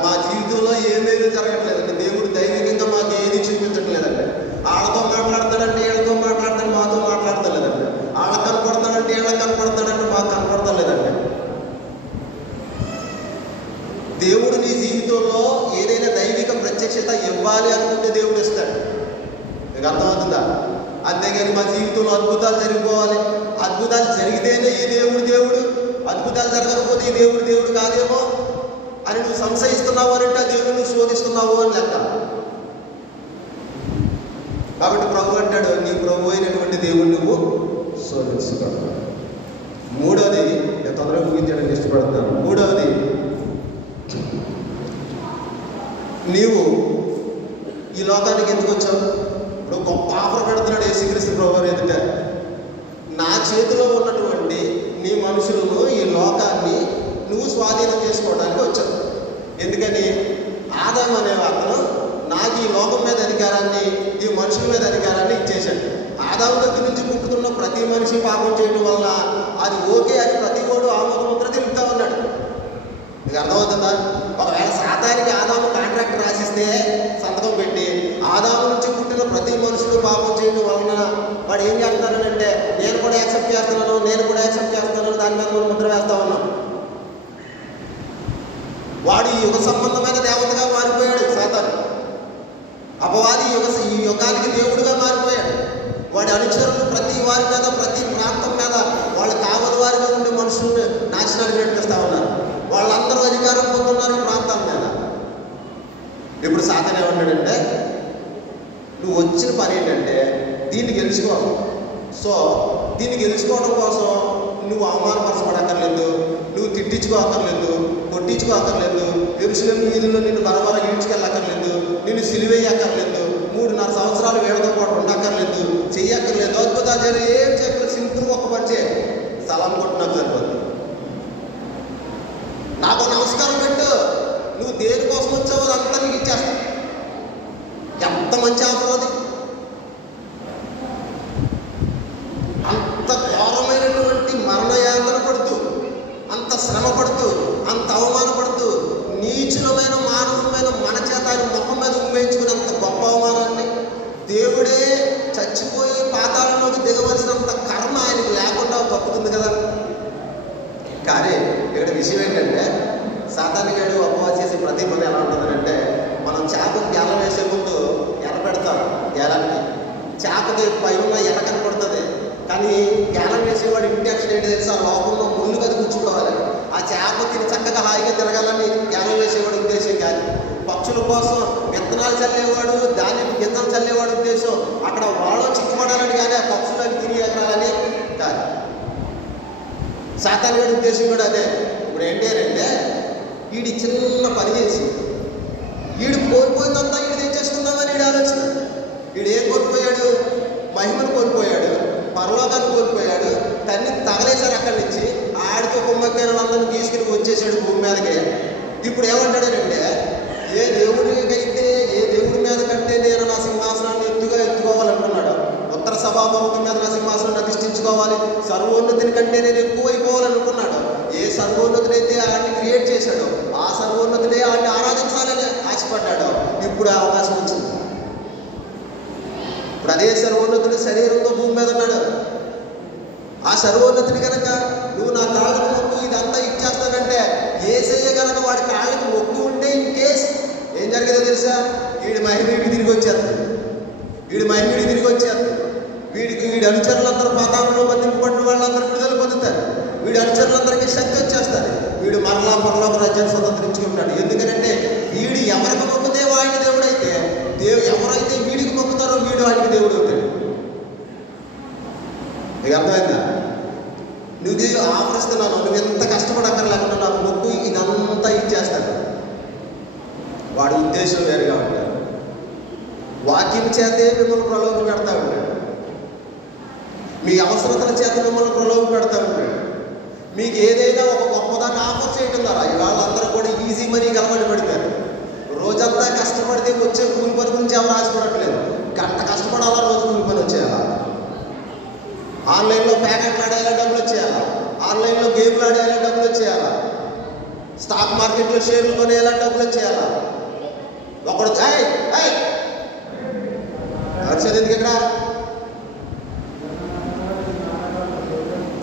మా జీవితంలో ఏమేమి జరగట్లేదండి, దేవుడు దైవికంగా మాకు ఏది చూపించట్లేదండి. వాళ్ళతో మాట్లాడతాడంటే వీళ్ళతో మాట్లాడతాడు, మాతో మాట్లాడతలేదండి. వాళ్ళకి కనపడతాడంటే వీళ్ళకి కనపడతాడంటే మాకు కనపడతలేదండి. దేవుడు నీ జీవితంలో ఏదైనా దైవిక ప్రత్యక్షత ఇవ్వాలి అనుకుంటే దేవుడు ఇస్తాడు. మీకు అర్థమవుతుందా? అంతేగాని మా జీవితంలో అద్భుతాలు జరిగిపోవాలి, అద్భుతాలు జరిగితేనే ఈ దేవుడు, అద్భుతాలు జరగకపోతే ఈ దేవుడు కాదేమో అని నువ్వు సంశయిస్తున్నావు అని అంటే ఆ దేవుడు నువ్వు శోధిస్తున్నావు అని లెక్క. కాబట్టి ప్రభు అంటాడు నీ ప్రభు అయినటువంటి దేవుడు నువ్వు శోధించగలవు. మూడవది, నేను తొందరగా ముగించడానికి ఇష్టపడుతున్నాను. మూడవది, నీవు ఈ లోకానికి ఎందుకు వచ్చావు? ఇప్పుడు గొప్ప ఆఫర్ పెడుతున్నాడు యేసుక్రీస్తు ప్రభువు ఎదుట. నా చేతిలో ఉన్నటువంటి నీ మనుషులను, ఈ లోకాన్ని నువ్వు స్వాధీనం చేసుకోవడానికి వచ్చావు. ఎందుకని? ఆదాము అనే అతను నాకు ఈ లోకం మీద అధికారాన్ని, ఈ మనుషుల మీద అధికారాన్ని ఇచ్చేశాడు. ఆదాము దగ్గర నుంచి పుట్టుతున్న ప్రతి మనిషి పాపం చేయడం వల్ల అది ఓకే అని ప్రతి వాడు ఆమోదముద్ర తెలుపుతా ఉన్నాడు. మీకు అర్థమవుతుందా? ఒకవేళ సాతానికి ఆదాము కాంట్రాక్ట్ రాసిస్తే సంతకం పెట్టి ఆదాము నుంచి పుట్టిన ప్రతి మనుషులు పాపం చేయడం వలన వాడు ఏం చేస్తున్నానంటే నేను కూడా యాక్సెప్ట్ చేస్తున్నాను దాని మీద మనం ముద్ర వేస్తా ఉన్నాం. వాడు ఈ యుగ సంబంధమైన దేవతగా మారిపోయాడు సాతాను. అపవాది ఈ యుగానికి దేవుడుగా మారిపోయాడు. వాడి అనుచరులు ప్రతి వారి మీద, ప్రతి ప్రాంతం మీద వాళ్ళు కావలి వారిగా ఉండే మనుషులను నాశనానికి నడిపిస్తూ ఉన్నారు. వాళ్ళందరూ అధికారం పొందుతున్నారు ప్రాంతాల మీద. ఇప్పుడు సాతాను ఏమన్నాడంటే నువ్వు వచ్చిన పని ఏంటంటే దీన్ని గెలుచుకోవాలి. సో దీన్ని గెలుచుకోవడం కోసం నువ్వు అవమానపరచబడక్కర్లేదు, నువ్వు తిట్టించుకోక్కర్లేదు, కొట్టించుకోక్కర్లేదు, యెరూషలేము వీధుల్లో నిన్ను బరబర ఈడ్చుకెళ్ళక్కర్లేదు, నిన్ను సిలువేయక్కర్లేదు, 3.5 సంవత్సరాలు వీళ్ళతో పాటు ఉండక్కర్లేదు, చెయ్యక్కర్లేదు, అద్భుతాలు జరిగి ఏం చెప్పలేదు. సింపుల్గా ఒక్క పని చేయాలి, సలాం కొట్టినట్టు సరిపోతుంది. నాకు నమస్కారం పెట్టు, నువ్వు దేనికోసం వచ్చావో అదంతా నీకు ఇచ్చేస్తా. ఎంత మంచి ఆఫర్ అది! అంత ఘోరమైనటువంటి మరణయాతన పడుతూ, అంత శ్రమ పడుతూ, అంత అవమానపడుతూ, నీచులమైన మానవులమైన మన చేత ఆయన ముఖం మీద ఉమ్మేయించుకున్నంత గొప్ప అవమానాన్ని దేవుడే చచ్చిపోయి పాతాళంలోకి దిగవలసినంత కర్మ ఆయనకు లేకుండా తప్పుతుంది కదా. కానీ ఇక్కడ విషయం ఏంటంటే సాతానుగాడు అపవాది చేసే ప్రతి పని ఎలా ఉంటుందంటే మనం చేపకు గేలం వేసే ముందు ఎర పెడతాం. గేలానికి చేపకి పైన ఎర కనపడుతుంది, కానీ గేలం వేసేవాడు ఇంటెన్షన్ ఏంటి తెలుసా? లోపంలో ముళ్ళు కదా కూర్చుకోవాలి. ఆ చేప తిని చక్కగా హాయిగా తిరగాలని గేలం వేసేవాడు ఉద్దేశం. కానీ పక్షుల కోసం విత్తనాలు చల్లేవాడు, ధాన్యం గింజలు చల్లేవాడు ఉద్దేశం అక్కడ వాళ్ళు చిక్కుపడాలని, కానీ ఆ పక్షులకు తిని ఎగరాలని కాదు. సాతానుగాడి ఉద్దేశం కూడా అదే. ఇప్పుడు ఏంటి అంటే వీడి చిన్న పని చేసి వీడు కోల్పోయిందంతా వీడు తెచ్చేసుకుందామని వీడు ఆలోచన. వీడు ఏం కోల్పోయాడు? మహిమను కోల్పోయాడు, పరలోకాన్ని కోల్పోయాడు, తన్ని తగలేశారు అక్కడి నుంచి. ఆడితో కుమ్మక్కైనందరినీ తీసుకుని వచ్చేసాడు భూమి మీదకి. ఇప్పుడు ఏమంటాడనంటే ఏ దేవుడికైతే, ఏ దేవుడి మీద కంటే నేను నా సింహాసనాన్ని ఎత్తుకోవాలనుకున్నాడు. ఉత్తర సభాభవనం మీద నా సింహాసనాన్ని అధిష్ఠించుకోవాలి, సర్వోన్నతిని కంటే నేను ఎక్కువ అయిపోవాలనుకున్నాడు. ఏ సర్వోన్నతుడైతే ఆయన్ని క్రియేట్ చేశాడో ఆ సర్వోన్నతుడే ఆయన్ని ఆరాధించాలని ఆశపడ్డాడు. ఇప్పుడు అవకాశం వచ్చింది. అదే సర్వోన్నతుడు శరీరంతో భూమి మీద ఉన్నాడు. ఆ సర్వోన్నతుడి కనుక నువ్వు నా కాళ్ళకు మొక్కు ఇదంతా ఇచ్చేస్తానంటే యేసయ్య కనుక వాడి కాళ్ళకి మొక్కు ఉంటే ఇన్ కేస్ ఏం జరిగేదో తెలుసా? వీడి మహిమీడికి తిరిగి వచ్చేస్తుంది. వీడి అనుచరులందరూ పాతాళంలో బంధింపబడిన వాళ్ళందరూ విడుదల పొందుతారు. వీడి అనుచరులందరికీ శక్తి వచ్చేస్తారు. వీడు మరలా పరలోక రాజ్యాన్ని స్వతంత్రించుకుంటాడు. ఎందుకంటే వీడు ఎవరికి మొక్కితే వాడికి దేవుడైతే, ఎవరైతే వీడికి మొక్కుతారో వీడు వాడికి దేవుడు అవుతాడు. నీకు అర్థమైందా? నువ్వు ఆఫరిస్తున్నాను, నువ్వు ఎంత కష్టపడక్కర్లేకుండా నాకు మొక్కు ఇదంతా ఇచ్చేస్తాను. వాడి ఉద్దేశం వేరుగా ఉంటాడు. వాక్యం చేతే మిమ్మల్ని ప్రలోభ పెడతా ఉంటాడు. మీ అవసరతల చేత మిమ్మల్ని ప్రలోభ పెడతా ఉంటాడు. మీకు ఏదైనా ఒక గొప్పదాన్ని ఆఫర్ చేయడం ద్వారా వాళ్ళందరూ కూడా ఈజీ మనీ కలబడి పడిపోయారు. రోజంతా కష్టపడితే వచ్చే కూలి పని గురించి ఎవరు ఆశపడట్లేదు. గంట కష్టపడాలా, రోజు కూలి పని వచ్చేయాలా, ఆన్లైన్లో ప్యాకెట్లు ఆడేలా డబ్బులు వచ్చేయాలా, ఆన్లైన్లో గేమ్లు ఆడేలా డబ్బులు వచ్చేయాలా, స్టాక్ మార్కెట్లో షేర్లు కొనేలా డబ్బులు వచ్చేయాలా. ఒకడు ఎందుకు ఇక్కడ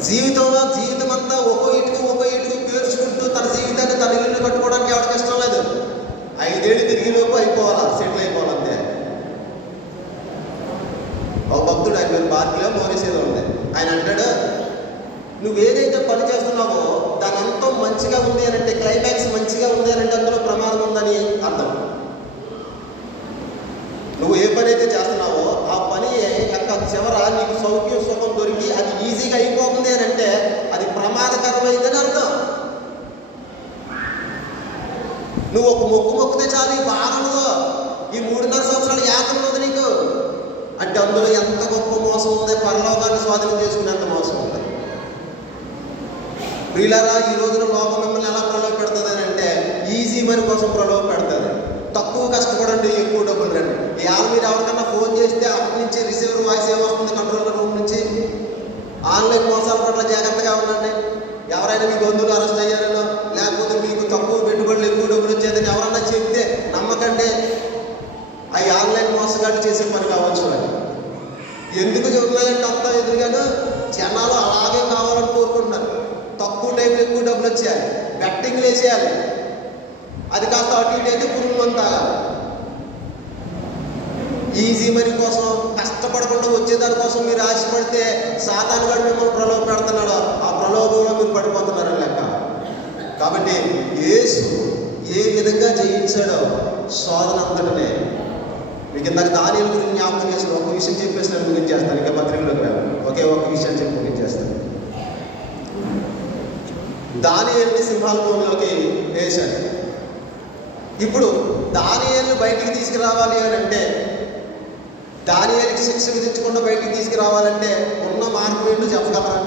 జీవితం అంతా ఒక్కో ఇటుకు పేర్చుకుంటూ తన జీవితాన్ని తన ఇల్లు కట్టుకోవడానికి ఎవరికి ఇష్టం లేదు. 5 ఏళ్ళు తిరిగిలోపు అయిపోవాలా, సెటిల్ అయిపోవాలంతే. ఒక భక్తుడు, ఆయన పేరు బార్కిలో మోరేసేదో ఉంది. ఆయన అంటాడు, నువ్వేదైతే పని చేస్తున్నావో దాని అంతం మంచిగా ఉంది అని అంటే, క్లైమాక్స్ మంచిగా ఉంది అని అంటే అందులో ప్రమాదం ఉందని అర్థం. నువ్వు ఏ పని అయితే చేస్తున్నావో ఆ పని యొక్క చివర నీకు సౌఖ్యం సుఖం దొరికి అది ఈజీగా అయిపోతుంది అని అంటే అది ప్రమాదకరమైందని అర్థం. నువ్వు ఒక మొక్కితే చాలు ఈ బాధలో ఈ 3.5 సంవత్సరాల యాత్ర ఉంది నీకు అంటే అందులో ఎంత గొప్ప మోసం ఉంది, పరలోకాన్ని స్వాధీనం చేసుకునేంత మోసం ఉంది. ప్రియులారా, ఈ రోజున లోకం మిమ్మల్ని ఎలా ప్రలోభ పెడుతుంది అని అంటే ఈజీ మనీ కోసం ప్రలోభ పెడుతుంది. తక్కువ కష్టపడండి, ఎక్కువ డబ్బులు రండి. ఇవాళ మీరు ఎవరికన్నా ఫోన్ చేస్తే అక్కడి నుంచి రిసీవర్ వాయిస్ ఏమవుతుంది కంట్రోల్ రూమ్ నుంచి. ఆన్లైన్ మోసాల పట్ల జాగ్రత్తగా ఉండండి. ఎవరైనా మీ బంధువులు అరెస్ట్ అయ్యారనో లేకపోతే మీకు తక్కువ పెట్టుబడులు ఎక్కువ డబ్బులు వచ్చేదని ఎవరన్నా చెప్తే నమ్మకండి. అవి ఆన్లైన్ మోసగాళ్ళు చేసే పని కావచ్చు. అని ఎందుకు చెబుతున్నాయంటే అంతా ఎదురుగాను జనాలు అలాగే కావాలని కోరుకుంటున్నారు. తక్కువ టైంలో ఎక్కువ డబ్బులు వచ్చేయాలి, బెట్టింగ్లు వేసేయాలి. అది కాస్త అటు ఇటు అయితే పురుగులు అంతా ఈజీ మనీ కోసం కష్టపడకుండా వచ్చేదానికోసం మీరు ఆశపడితే సాతాను గారు మిమ్మల్ని ప్రలోభ పెడుతున్నాడు. ఆ ప్రలోభంలో మీరు పడిపోతున్నారని లెక్క. కాబట్టి యేసు ఏ విధంగా జయించాడో శోధన అంతటనే. మీకు ఇందాక దానియేలు గురించి జ్ఞాపకం చేసిన ఒక విషయం చెప్పేసి నేను ముగించేస్తాను. ఇంకా పత్రికలోకి రాను, ఒకే ఒక విషయాన్ని చెప్పి ముగించేస్తాను. దానియేలుని సింహాల భూమిలోకి వేశాడు. ఇప్పుడు దానియేలుని బయటికి తీసుకురావాలి అని అంటే, దానియేలుకి శిక్ష విధించకుండా బయటికి తీసుకురావాలంటే ఉన్న మార్గం ఏంటో చెప్పగలరా?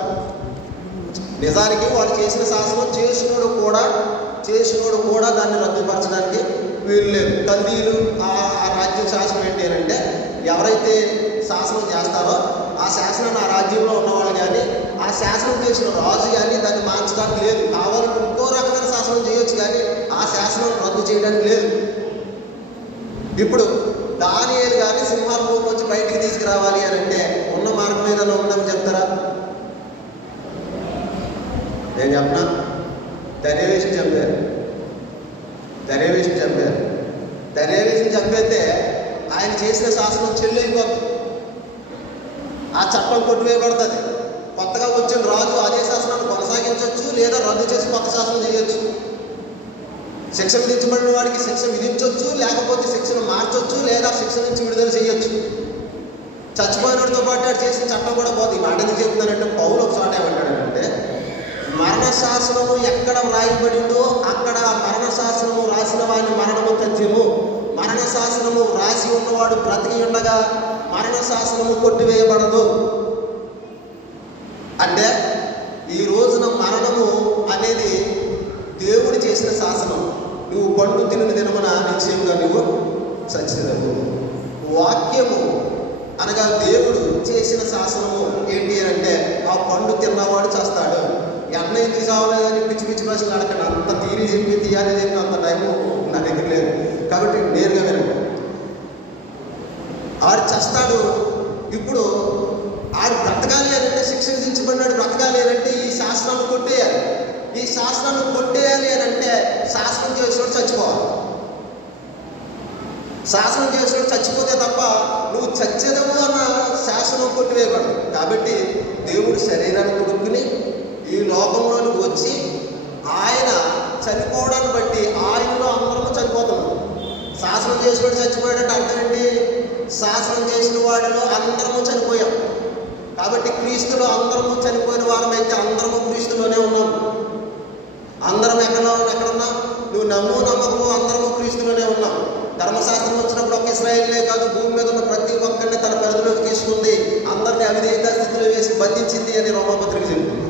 నిజానికి వాడు చేసిన శాసనం చేసినోడు కూడా దాన్ని రద్దుపరచడానికి వీలు లేదు. కల్దీయులు ఆ రాజ్యం శాసనం ఏంటి అని అంటే, ఎవరైతే శాసనం చేస్తారో ఆ శాసనాన్ని ఆ రాజ్యంలో ఉన్నవాళ్ళు కానీ ఆ శాసనం చేసిన రాజు కానీ దాన్ని మార్చడానికి లేదు. కావాలంటే ఇంకో రకమైన శాసనం చేయొచ్చు కానీ ఆ శాసనం రద్దు చేయడానికి లేదు. ఇప్పుడు దానియేలు కానీ సింహాల భూమి నుంచి బయటికి తీసుకురావాలి అని అంటే ఉన్న మార్గం ఏదైనా ఉందని చెప్తారా? నేను చెప్పనా? దర్యావేషం చంపారు. దర్యావేషం చంపేస్తే ఆయన చేసిన శాసనం చెల్లైపోతుంది. ఆ చట్టం కొట్టివేయబడుతుంది. కొత్తగా వచ్చిన రాజు అదే శాసనాన్ని కొనసాగించవచ్చు లేదా రద్దు చేసి కొత్త శాసనం చేయొచ్చు. శిక్ష విధించబడిన వాడికి శిక్ష విధించవచ్చు, లేకపోతే శిక్షను మార్చొచ్చు, లేదా శిక్ష నుంచి విడుదల చేయొచ్చు. చచ్చిపోయినతో పాటు వాడు చేసిన చట్టం కూడా పోతుంది. ఈ మాట ఎందుకు చెప్తున్నానంటే పౌలు ఒక చోట ఏమంటాడంటే, మరణ శాసనము ఎక్కడ వ్రాయబడిందో అక్కడ మరణ శాసనము రాసిన వాడిని మరణము తథ్యము. మరణ శాసనము రాసి ఉన్నవాడు బ్రతికి ఉండగా మరణ శాసనము కొట్టివేయబడదు. అంటే ఈ రోజున మరణము అనేది దేవుడు చేసిన శాసనం. నువ్వు పండు తినని దినమున నిశ్చయంగా నువ్వు చచ్చినవు. వాక్యము అనగా దేవుడు చేసిన శాసనము ఏంటి అంటే ఆ పండు తిన్నవాడు చేస్తాడు. ఎన్న ఎందుకు చావలేదని పిచ్చి ప్రశ్నలు అడగండి. అంత తీయాలి చెప్పి అంత టైము నా దగ్గర లేదు. కాబట్టి నేరుగా వినండి. ఆడు చేస్తాడు. ఇప్పుడు ఆడు బ్రతకాలి అంటే, శిక్ష విధించబడినాడు బ్రతకాలి అంటే ఈ శాస్త్రాన్ని కొట్టేయాలి. ఈ శాస్త్రాన్ని కొట్టేయాలి అని అంటే శాస్త్రం చేసినోడు చచ్చిపోవాలి. శాసనం చేసినోడు చచ్చిపోతే తప్ప నువ్వు చచ్చేదము అన్న శాసనం కొట్టివేయబడదు. కాబట్టి దేవుడు శరీరాన్ని కొడుకుని ఈ లోకంలోనికి వచ్చి ఆయన చనిపోవడాన్ని బట్టి ఆయనలో అందరము చనిపోతున్నాం. శాసనం చేసినోడు చచ్చిపోయాడంటే అర్థం ఏంటి? శాసనం చేసిన వాడిలో అందరము చనిపోయాం. కాబట్టి క్రీస్తులో అందరము చనిపోయిన వారమైతే అందరము క్రీస్తులోనే ఉన్నాము. అందరం ఎక్కడున్నాం? నువ్వు నమ్మకము అందరము క్రీస్తులోనే ఉన్నాం. ధర్మశాస్త్రం వచ్చినప్పుడు ఒక ఇశ్రాయేలే కాదు, భూమి మీద ఉన్న ప్రతి ఒక్కరిని తన పరిధిలోకి తీసుకుంది, అందరినీ అవిధేయత స్థితిలో వేసి బంధించింది అని రోమాపత్రిక చెప్తుంది.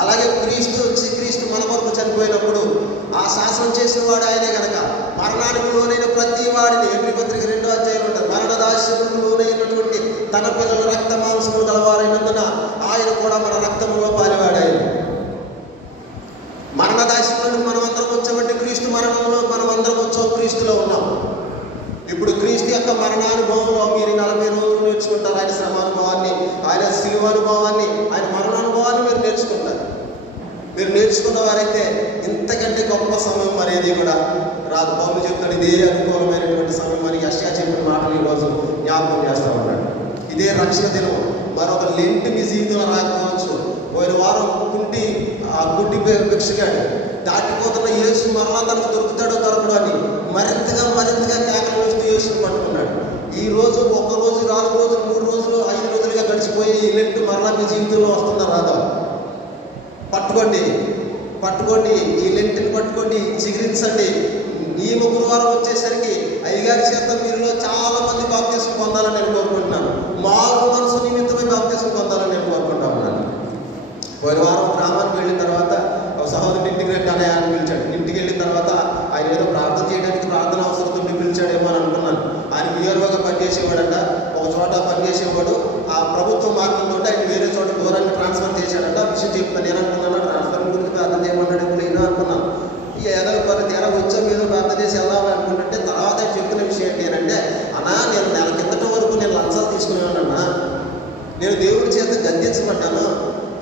అలాగే క్రీస్తు మన కొరకు చనిపోయినప్పుడు ఆ శాసనం చేసిన వాడు ఆయనే కనుక మరణానికి లోనైన ప్రతి వాడిని, ఎబ్రీ పత్రిక 2వ అధ్యాయం ఉంటుంది, మరణ దాస్యములకు లోనైనటువంటి తన పిల్లలు రక్త మాంసములు గలవారైనందున ఆయన కూడా మన రక్తములో పాలివాడాయన. మరణ దాస్యంలో మనం అందరం వచ్చామంటే క్రీస్తు మరణంలో మనం అందరం వచ్చాం, క్రీస్తులో ఉన్నాం. ఇప్పుడు క్రీస్తు యొక్క మరణానుభవంలో మీరు 40 రోజులు నేర్చుకుంటారు. ఆయన శ్రమానుభవాన్ని, ఆయన శిలువానుభవాన్ని, ఆయన మరణానుభవాన్ని మీరు నేర్చుకుంటారు. మీరు నేర్చుకున్న వారైతే ఇంతకంటే గొప్ప సమయం అనేది కూడా రాదు. పౌలు చెప్తాడు, ఇదే అనుకూలమైనటువంటి సమయం అని యెషయా చెప్పిన మాటలు ఈరోజు జ్ఞాపకం చేస్తూ ఉన్నాడు. ఇదే రక్షణ దినం. మరొక లెంట్ మీ జీవితంలో రాకపోవచ్చు. పోయిన వారం గుడ్డి భిక్షగాడు దాటిపోతున్న యేసు మరలా తనకు దొరుకుతాడో దొరకడు అని మరింతగా కేకలు వేస్తూ యేసుని పట్టుకున్నాడు. ఈ రోజు 1 రోజు, 4 రోజులు, 3 రోజులు, 5 రోజులుగా గడిచిపోయి ఈ లెంట్ మరలా మీ జీవితంలో వస్తుందా రాదా? పట్టుకోండి, ఈ లెంట్ని పట్టుకోండి, చిగురించండి. నియమ గురువారం వచ్చేసరికి అయ్యగారి చేత మీరులో చాలా మంది బాప్తిసం పొందాలని నేను కోరుకుంటున్నాను. మారు మనసు నిమిత్తమే బాప్తిసం పొందాలని నేను కోరుకుంటా ఉన్నాను. పోయిన వారం గ్రామానికి వెళ్ళిన తర్వాత ఒక సహోదరుడు ఇంటికి రండి అని ఆయన పిలిచాడు. ఇంటికి వెళ్ళిన తర్వాత ఆయన ఏదో ప్రార్థన చేయడానికి ప్రార్థన అవసరంతో పిలిచాడేమో అని అనుకున్నాను. ఆయన విఆర్ఓగా పనిచేసేవాడంట, ఒక చోట పనిచేసేవాడు. ఆ ప్రభుత్వ మార్గంతో ఆయన వేరే చోట దూరాన్ని ట్రాన్స్ఫర్ చేశాడంట. విషయం చెప్తాను. నేను అనుకున్నాను ట్రాన్స్ఫర్ గురించి ప్రార్థన చేయమన్నాడు ఇప్పుడు అయినా అనుకున్నాను. ఏదో తీరా వచ్చాం ఏదో ప్రార్థన చేసి వెళ్దామని అనుకుంటుంటే తర్వాత ఆయన చెప్పిన విషయం ఏంటంటే, అన్నా నేను నెల కిందట వరకు నేను లంచాలు తీసుకునేవాడన్నా, నేను దేవుడి చేత గద్దించబడ్డాను,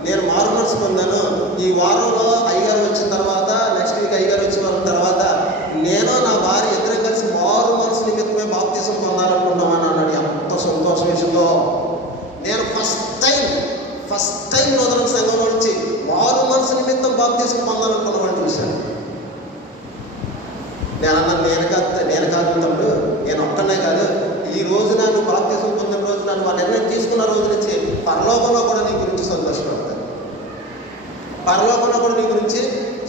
నేను మారు మనసు పొందాను. ఈ వారంలో అయ్యగారు వచ్చిన తర్వాత, నెక్స్ట్ వీక్ అయ్యగారు వచ్చిన తర్వాత నేను నా భార్య ఇద్దరం కలిసి మారు మనసు నిమిత్తమే బాప్తిసం పొందాలనుకున్నామని అన్నాడు. ఎంత సంతోషం విషయంలో. నేను ఫస్ట్ టైం నూతన సంఘంలో నుంచి మారు మనసు నిమిత్తం బాప్తిసం పొందాలనుకున్నామని చూశాను. నేను కాదు తమ్ముడు, నేను ఒక్కనే కాదు, ఈ రోజు నన్ను బాప్తిసం పొందిన రోజు నన్ను ఆ నిర్ణయం తీసుకున్న రోజు నుంచి పరలోకంలో కూడా నీ గురించి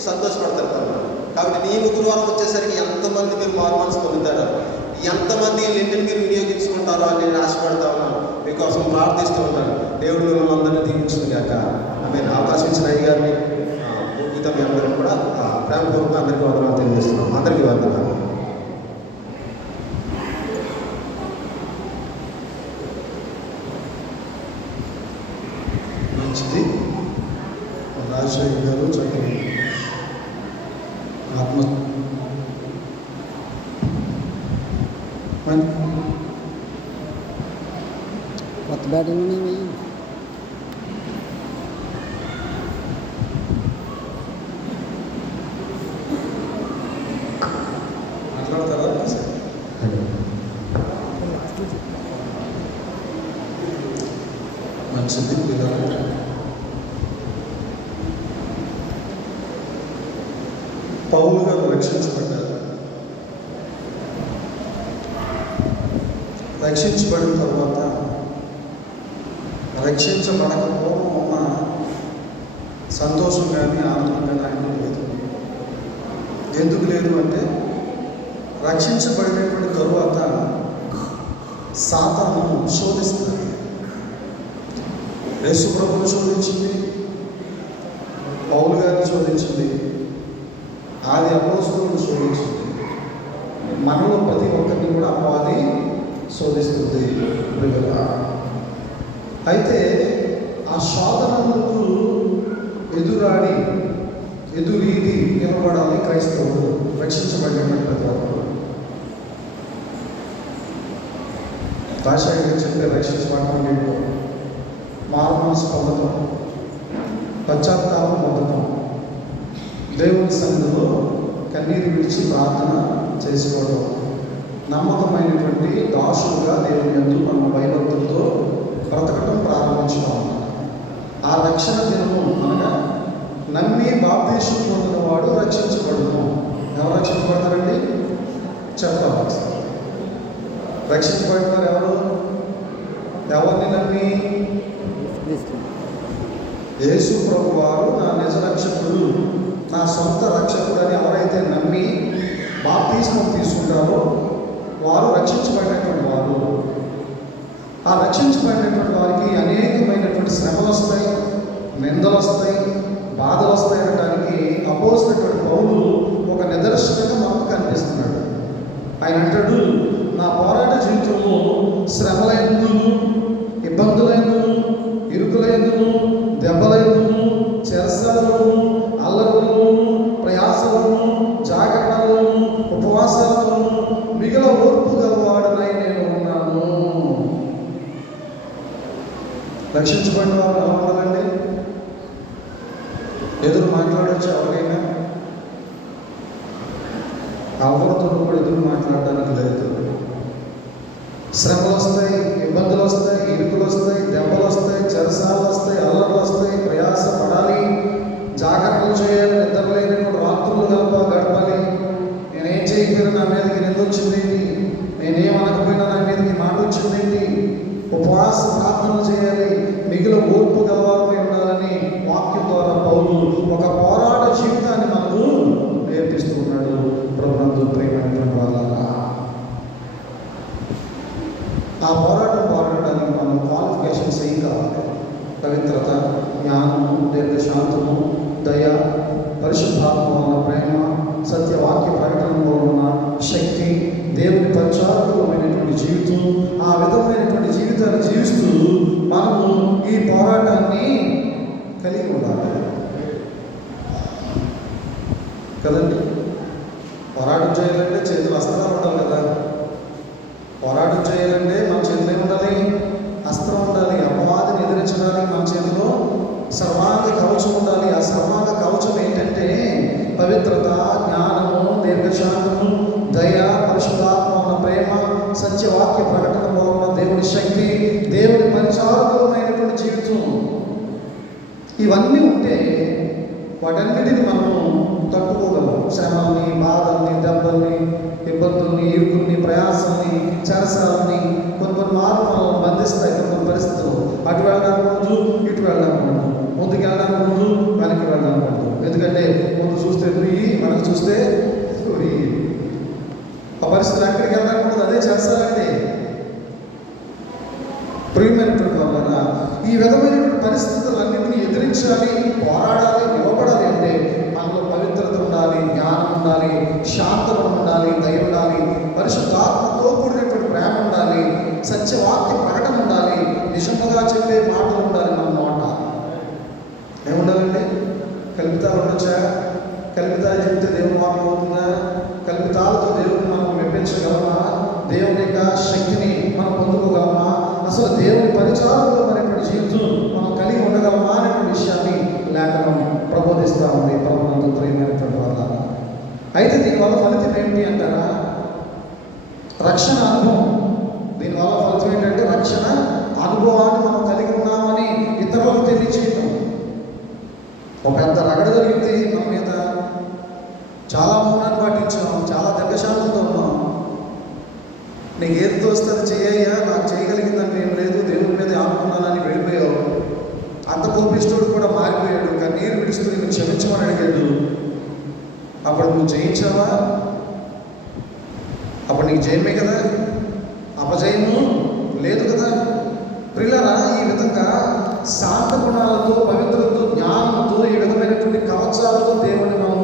సంతోషపడతారు తమ్ముడు. కాబట్టి నీ గురువారం వచ్చేసరికి ఎంతమంది మీరు మారు మనసు పొందుతారో, ఎంతమంది లెంట్ని మీరు వినియోగించుకుంటారో అని నేను ఆశపడతా ఉన్నాను. మీకోసం ప్రార్థిస్తూ ఉన్నాను. దేవుడు మిమ్మల్ని అందరినీ దీవించుకున్నాక ఆమె అవకాశం ఇచ్చిన అయ్యగారిని మిగతా మీ అందరికీ కూడా ప్రేమపూర్వకంగా అందరికీ వందనాలు తెలియజేస్తున్నాం. అందరికీ వందనాలు. మంచిది. రాజశేఖర్ గారు చక్కని ఆత్మ కొత్త బ్యాటింగ్ మాట్లాడతారా? మంచిది. పౌలు గారు రక్షించబడ్డారు. రక్షించబడిన తర్వాత రక్షించబడక పూర్వం ఉన్న సంతోషం కానీ ఆనందం కానీ ఆయన లేదు. ఎందుకు లేదు అంటే, రక్షించబడినటువంటి తరువాత సాతాను శోధిస్తుంది. యేసు ప్రభువును శోధించింది, పౌలు గారిని శోధించింది, ఆది అపోస్తలులను శోధించింది. మనలో ప్రతి ఒక్కరిని కూడా అపవాది శోధిస్తుంది. అయితే ఆ శోధనలకు ఎదురీది నిలబడాలి క్రైస్తవుడు, రక్షించబడినటువంటి ప్రతి ఒక్కరు. భాషగా చెప్పే రక్షించబడటం ఏంటో మారుమనసు పొందడం, పశ్చాత్తాపం పొందడం, దేవుని సన్నిధిలో కన్నీరు విడిచి ప్రార్థన చేసుకోవడం, నమ్మకమైనటువంటి దాసులుగా దేవుని యందు మన భయభక్తులతో బ్రతకటం ప్రారంభించడం. ఆ రక్షణ దినము అనగా నమ్మి బాప్తీసం పొందిన వాడు రక్షించబడును. ఎవరు రక్షించబడతారండి? చెప్పాలి. రక్షించబడతారు ఎవరు? ఎవరిని నమ్మి? యేసు ప్రభు వారు నా నిజ రక్షకుడు, నా సొంత రక్షకుడు అని ఎవరైతే నమ్మి బాప్తీసం తీసుకుంటారో వారు రక్షించబడినటువంటి వారు. ఆ రక్షించబడినటువంటి వారికి అనేకమైనటువంటి శ్రమలు వస్తాయి, నిందలు వస్తాయి, బాధలు వస్తాయి అనడానికి అపోజినటువంటి పౌలు ఒక నిదర్శనంగా మనకు కనిపిస్తున్నాడు. ఆయన అంటాడు, నా పోరాట జీవితంలో శ్రమలైందును, ఇబ్బందులైందును, ఇరుకులైందును, దెబ్బలైందును, చెరసాలను, అల్లరులను, ప్రయాసలను, జాగరణలను, ఉపవాసాలను మిగిల ఓర్పు గలవాడనై నేను ఉన్నాను. రక్షించబడిన వారు ఎలా ఉండాలండి? ఎదురు మాట్లాడవచ్చు ఎవరైనా, ఎవరితో కూడా ఎదురు మాట్లాడడానికి లేదు. శ్రమలు వస్తాయి, ఇబ్బందులు వస్తాయి, ఇరుకులు వస్తాయి, దెబ్బలు వస్తాయి, చెరసాలు వస్తాయి, అల్లర్లు వస్తాయి, ప్రయాస పడాలి, జాగ్రత్తలు చేయాలి, నిద్రలేనప్పుడు రాత్రులు గడపాలి. నేనేం చేయకపోయినా నా మీదకి నింద వచ్చిందేంటి, నేనేం అనకపోయినా నా మీదకి మాట వచ్చిందేంటి, ఉపవాస ప్రార్థనలు చేయాలి, మిగిలిన ఓర్పు గలవారమై ఉండాలని వాక్యం ద్వారా పౌలు ఒక పోరాట జీవితాన్ని మనకు నేర్పిస్తున్నాడు. ప్రభునందు ప్రియమైనటువంటి వాళ్ళారా, ఆ పోరాటం పోరాడడానికి మనం క్వాలిఫికేషన్స్ ఏం కావాలి? పవిత్రత, జ్ఞానము, దీర్ఘశాంతము, దయ, పరిశుద్ధాత్మ వలన ప్రేమ, సత్యవాక్య ప్రకటనలో ఉన్న శక్తి, దేవుని పరిచారకులమైనటువంటి జీవితం, ఆ విధమైనటువంటి జీవితాన్ని జీవిస్తూ మనము ఈ పోరాటాన్ని కలిగి ఉండాలి కదండి. పోరాటం చేయాలంటే చేతులు అస్త్రాలు ఉండాలి కదా. పోరాటం చేయాలంటే మన చేతిలో ఉండాలి, అస్త్రం ఉండాలి. అపవాదిని ఎదిరించడానికి మన చేతిలో సర్వాంగ కవచం ఉండాలి. ఆ సర్వాంగ కవచం ఏంటంటే పవిత్రత, జ్ఞానము, దీర్ఘశాంతము, దయ, పరిశుద్ధాత్మ ఉన్న ప్రేమ, సత్యవాక్య ప్రకటన వలన దేవుని శక్తి, దేవుని పరిచారకులమైనటువంటి జీవితం. ఇవన్నీ ఉంటే వాటన్నిటిని మనము తట్టుకోగలం. శ్రమల్ని, బాధల్ని, దెబ్బల్ని, ఇబ్బందుల్ని, ఇరుకుల్ని, ప్రయాసాన్ని, చెరసాలని కొన్ని మార్లు మనల్ని బంధిస్తాయి. కొన్ని పరిస్థితులు అటు వెళ్ళడానికి ఇటు వెళ్ళడానికి ముందుకు వెళ్ళడానికి వెనక్కి వెళ్ళడానికి. ఎందుకంటే ముందు చూస్తే నుయ్యి, మనకు చూస్తే ఆ పరిస్థితులు ఎక్కడికి వెళ్ళడానికి అదే చెరసాలంటే. ప్రియమైనటువంటి వల్ల ఈ విధమైనటువంటి పరిస్థితులన్నింటినీ ఎదిరించాలి, పోరాడాలి, నిలబడాలి అంటే మనలో పవిత్రత ఉండాలి, జ్ఞానం ఉండాలి, శాంతం ఉండాలి, దయ ఉండాలి, పరిశుద్ధాత్మతో కూడినటువంటి ప్రేమ ఉండాలి, సత్యవాక్య ప్రకటన ఉండాలి, నిజంగా చెప్పే మాటలు ఉండాలి. మన మాట ఏముండాలండి? కల్పితాలు ఉండొచ్చా? కల్పితాలు చెప్తే దేవుని వాక్యం అవుతుందా? కల్పితాలతో దేవుని మనం మెప్పించగలమా? దేవుని యొక్క శక్తిని మనం పొందుకోగలమా? అసలు దేవుని పరిచారకులమైనటువంటి జీవితం మనం కలిగి ఉండగలమా అనేటువంటి విషయాన్ని లేఖనం ప్రబోధిస్తూ ఉంది. ప్రభునందు ప్రియమైనటువంటి వాళ్ళ అయితే దీనివల్ల ఫలితం ఏమిటి అంటారా? రక్షణ అనుభవం. దీనివల్ల ఫలితం ఏంటంటే రక్షణ అనుభవాన్ని మనం కలిగి ఉన్నామని ఇతరులకు తెలియచేయటం. ఒక పెద్ద రగడ జరిగింది మన మీద, చాలా మౌనాన్ని పాటించాం, చాలా దీర్ఘశాంతంతో ఉన్నాం. నీకు ఏది తోస్తుంది చెయ్యా, నాకు చేయగలిగిందని ఏం లేదు, దేవుని మీద ఆనుకున్నానని వెళ్ళిపోయావు. అంత కోపిస్తుడు కూడా మారిపోయాడు, కన్నీరు విడుస్తూ నీకు క్షమించమని అడిగాడు. అప్పుడు నువ్వు జయించావా? అప్పుడు నీకు జయమే కదా, అపజయము లేదు కదా. ప్రియులారా, ఈ విధంగా శాంత గుణాలతో, పవిత్రతతో, జ్ఞానంతో, ఈ విధమైనటువంటి కవచాలతో దేవుని మనం